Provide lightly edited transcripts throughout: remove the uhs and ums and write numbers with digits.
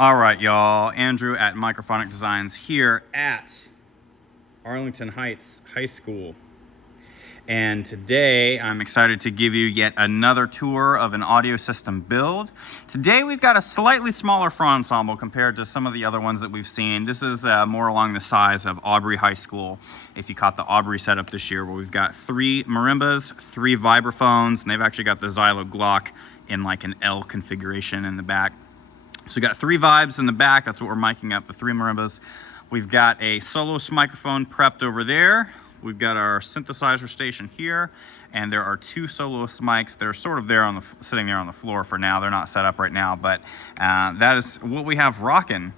All right, y'all. Andrew at Microphonic Designs here at Arlington Heights High School. And today I'm excited to give you yet another tour of an audio system build. Today we've got a slightly smaller front ensemble compared to some of the other ones that we've seen. This is more along the size of Aubrey High School, if you caught the Aubrey setup this year, where we've got 3 marimbas, 3 vibraphones, and they've actually got the Xylo Glock in like an L configuration in the back. So we got 3 vibes in the back. That's what we're miking up, the 3 marimbas. We've got a Solos microphone prepped over there. We've got our synthesizer station here, and there are 2 Solos mics. They're sort of there sitting there on the floor for now. They're not set up right now, but that is what we have rocking.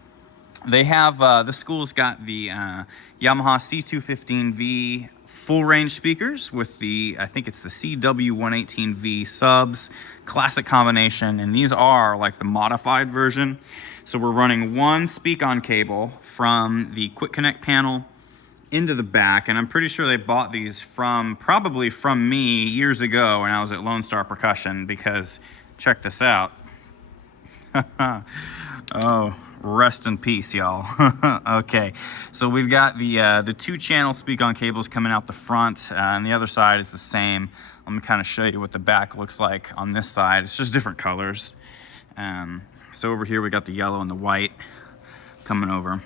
They have, the school's got the Yamaha C215V full range speakers with the, I think it's the CW118V subs, classic combination, and these are like the modified version. So we're running 1 speak-on cable from the quick connect panel into the back, and I'm pretty sure they bought these probably from me years ago when I was at Lone Star Percussion, because check this out. Oh, rest in peace, y'all. Okay, so we've got the 2-channel speak-on cables coming out the front, and the other side is the same. Let me kind of show you what the back looks like on this side. It's just different colors. So over here we got the yellow and the white coming over.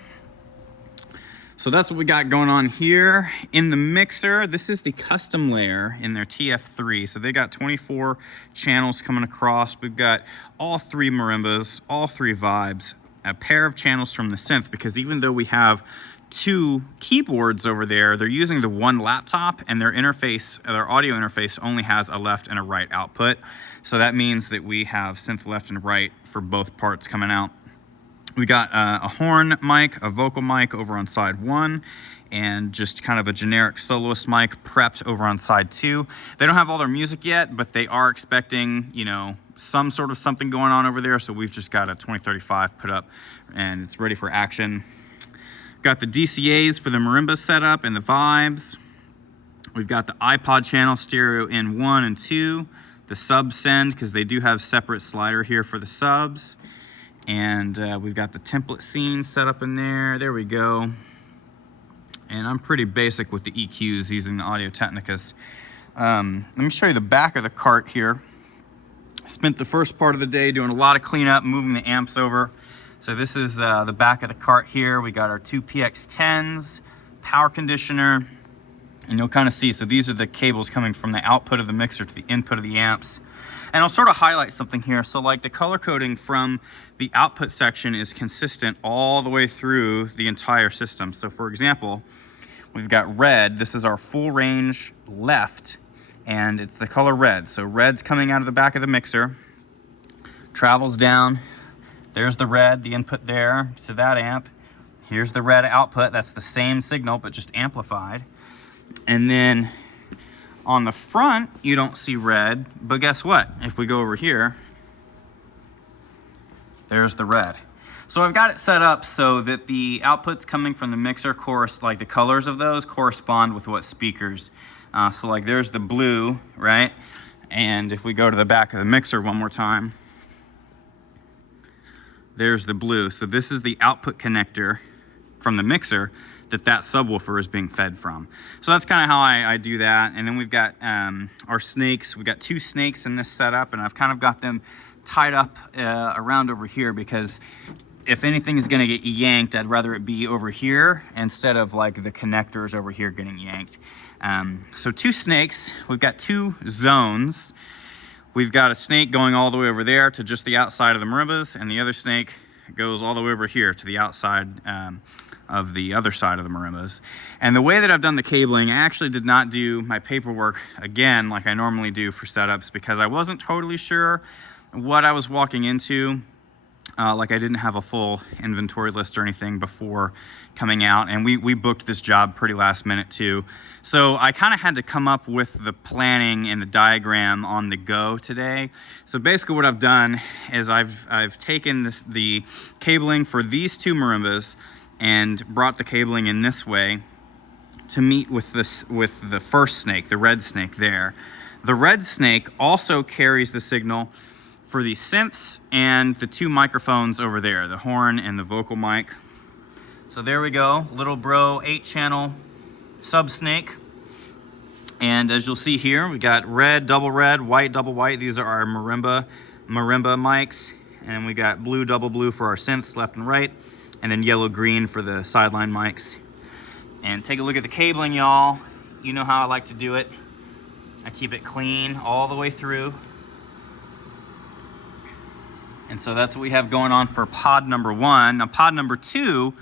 So that's what we got going on here. In the mixer, this is the custom layer in their TF3. So they got 24 channels coming across. We've got all 3 marimbas, all 3 vibes, a pair of channels from the synth, because even though we have 2 keyboards over there, they're using the 1 laptop, and their interface, their audio interface only has a left and a right output. So that means that we have synth left and right for both parts coming out. We got a horn mic, a vocal mic over on side 1, and just kind of a generic soloist mic prepped over on side 2. They don't have all their music yet, but they are expecting, you know, some sort of something going on over there. So we've just got a 2035 put up, and it's ready for action. Got the DCAs for the marimba setup and the vibes. We've got the iPod channel stereo in 1 and 2, the sub send, because they do have separate slider here for the subs. And we've got the template scene set up in there. There we go. And I'm pretty basic with the EQs using the Audio Technicas. Let me show you the back of the cart here. I spent the first part of the day doing a lot of cleanup, moving the amps over. So this is the back of the cart here. We got our 2 PX10s, power conditioner, and you'll kind of see, so these are the cables coming from the output of the mixer to the input of the amps. And I'll sort of highlight something here. So like the color coding from the output section is consistent all the way through the entire system. So for example, we've got red. This is our full range left, and it's the color red. So red's coming out of the back of the mixer, travels down. There's the red, the input there to that amp. Here's the red output. That's the same signal, but just amplified. And then on the front, you don't see red, but guess what? If we go over here, there's the red. So I've got it set up so that the outputs coming from the mixer, like the colors of those, correspond with what speakers. So like there's the blue, right? And if we go to the back of the mixer one more time, there's the blue. So this is the output connector from the mixer that subwoofer is being fed from. So that's kind of how I do that. And then we've got our snakes. We've got 2 snakes in this setup, and I've kind of got them tied up around over here, because if anything is gonna get yanked, I'd rather it be over here instead of like the connectors over here getting yanked. So 2 snakes, we've got 2 zones. We've got a snake going all the way over there to just the outside of the marimbas, and the other snake goes all the way over here to the outside of the other side of the marimbas. And the way that I've done the cabling, I actually did not do my paperwork again like I normally do for setups, because I wasn't totally sure what I was walking into. Like I didn't have a full inventory list or anything before coming out, and we booked this job pretty last minute too. So I kind of had to come up with the planning and the diagram on the go today. So basically what I've done is I've taken the cabling for these 2 marimbas and brought the cabling in this way to meet with the first snake, the red snake there. The red snake also carries the signal for the synths and the two microphones over there, the horn and the vocal mic. So there we go, Little Bro 8-channel sub snake. And as you'll see here, we got red, double red, white, double white. These are our marimba mics. And we got blue, double blue for our synths left and right. And then yellow, green for the sideline mics. And take a look at the cabling, y'all. You know how I like to do it. I keep it clean all the way through. And so that's what we have going on for pod number 1. Now pod number 2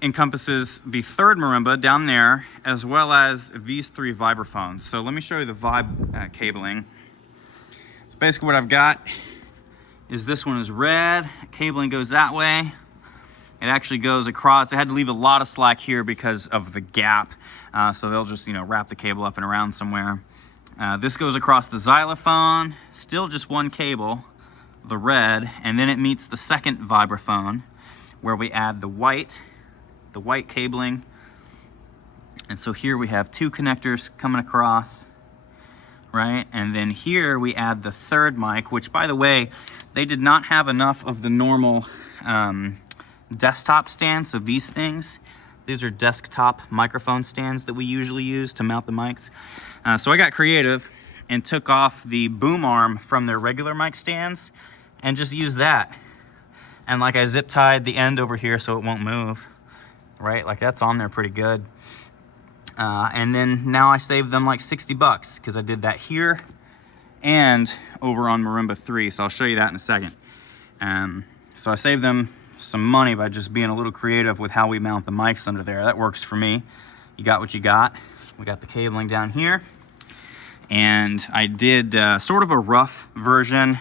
encompasses the third marimba down there, as well as these 3 vibraphones. So let me show you the vibe cabling. So basically what I've got is this one is red, cabling goes that way. It actually goes across. I had to leave a lot of slack here because of the gap. So they'll just, wrap the cable up and around somewhere. This goes across the xylophone, still just one cable, the red, and then it meets the second vibraphone where we add the white cabling. And so here we have 2 connectors coming across, right? And then here we add the third mic, which, by the way, they did not have enough of the normal desktop stands of these things. These are desktop microphone stands that we usually use to mount the mics. So I got creative and took off the boom arm from their regular mic stands and just used that. And I zip tied the end over here so it won't move, right? That's on there pretty good. And then now I saved them $60 because I did that here and over on Marimba 3. So I'll show you that in a second. So I saved them some money by just being a little creative with how we mount the mics under there. That works for me. You got what you got. We got the cabling down here. And I did sort of a rough version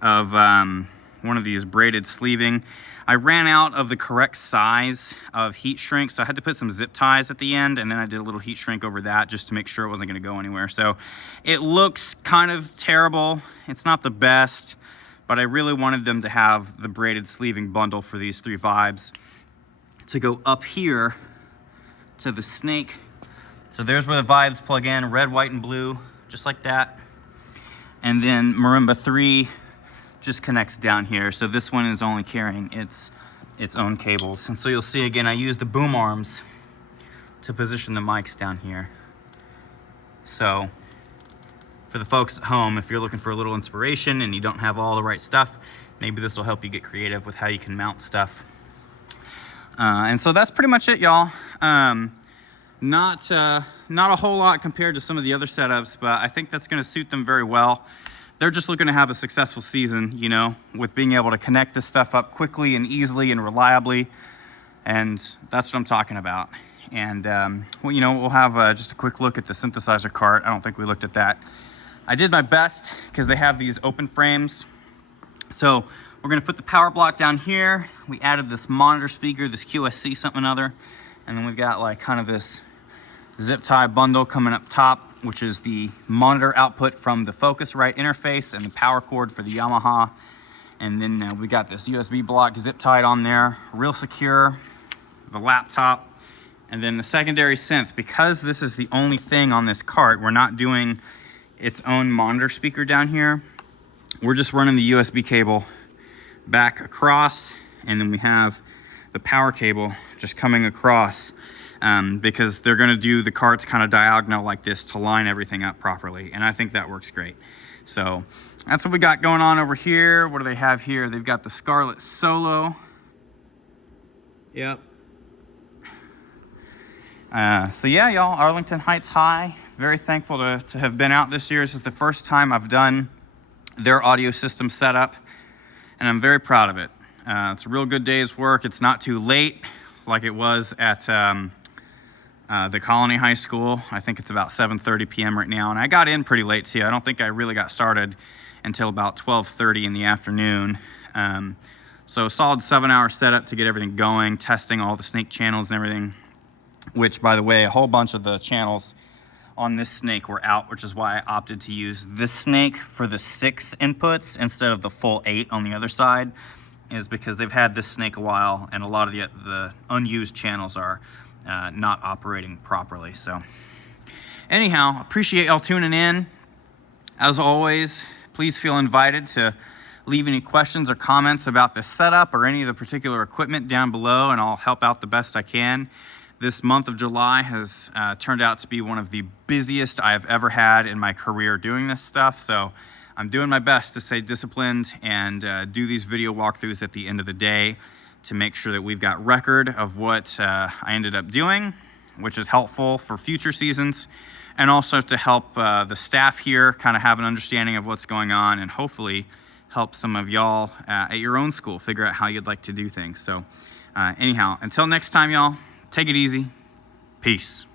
of one of these braided sleeving. I ran out of the correct size of heat shrink, so I had to put some zip ties at the end, and then I did a little heat shrink over that just to make sure it wasn't going to go anywhere. So it looks kind of terrible. It's not the best, but I really wanted them to have the braided sleeving bundle for these 3 vibes to go up here to the snake. So there's where the vibes plug in, red, white, and blue, just like that. And then Marimba 3 just connects down here. So this one is only carrying its own cables. And so you'll see again, I use the boom arms to position the mics down here. So for the folks at home, if you're looking for a little inspiration and you don't have all the right stuff, maybe this will help you get creative with how you can mount stuff. And so that's pretty much it, y'all. Not a whole lot compared to some of the other setups, but I think that's gonna suit them very well. They're just looking to have a successful season, with being able to connect this stuff up quickly and easily and reliably. And that's what I'm talking about. And, we'll have just a quick look at the synthesizer cart. I don't think we looked at that. I did my best because they have these open frames. So we're gonna put the power block down here. We added this monitor speaker, this QSC something or other. And then we've got kind of this zip tie bundle coming up top, which is the monitor output from the Focusrite interface and the power cord for the Yamaha. And then we got this USB block zip tied on there, real secure, the laptop. And then the secondary synth, because this is the only thing on this cart, we're not doing its own monitor speaker down here. We're just running the USB cable back across, and then we have the power cable just coming across. Because they're gonna do the carts kind of diagonal like this to line everything up properly. And I think that works great. So that's what we got going on over here. What do they have here? They've got the Scarlett Solo. Yep. So yeah, y'all, Arlington Heights High. Very thankful to have been out this year. This is the first time I've done their audio system setup, and I'm very proud of it. It's a real good day's work. It's not too late like it was at the Colony High School. I think it's about 7:30 p.m. right now, and I got in pretty late too. I don't think I really got started until about 12:30 in the afternoon. So a solid 7-hour setup to get everything going, testing all the snake channels and everything, which, by the way, a whole bunch of the channels on this snake were out, which is why I opted to use this snake for the 6 inputs instead of the full 8 on the other side, is because they've had this snake a while and a lot of the unused channels are not operating properly. So anyhow, appreciate y'all tuning in. As always, Please feel invited to leave any questions or comments about this setup or any of the particular equipment down below, and I'll help out the best I can. This month of July has turned out to be one of the busiest I've ever had in my career doing this stuff, so I'm doing my best to stay disciplined and do these video walkthroughs at the end of the day to make sure that we've got record of what I ended up doing, which is helpful for future seasons, and also to help the staff here kind of have an understanding of what's going on, and hopefully help some of y'all at your own school figure out how you'd like to do things. So anyhow, until next time, y'all, take it easy. Peace.